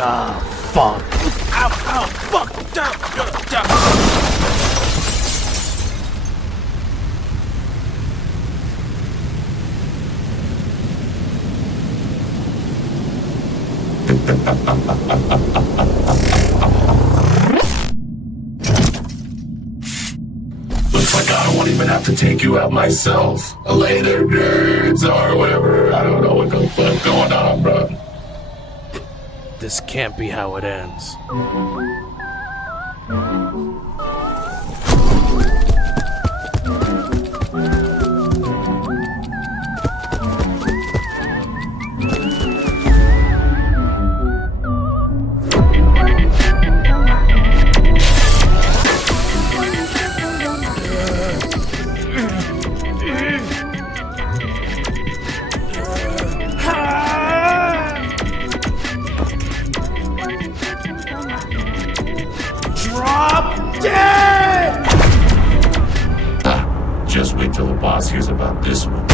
Ah, fuck. Ow, ow, fuck, down. Looks like I won't even have to take you out myself. Later, nerds, or whatever. I don't know what the fuck going on, bro. This can't be how it ends. Just wait till the boss hears about this one.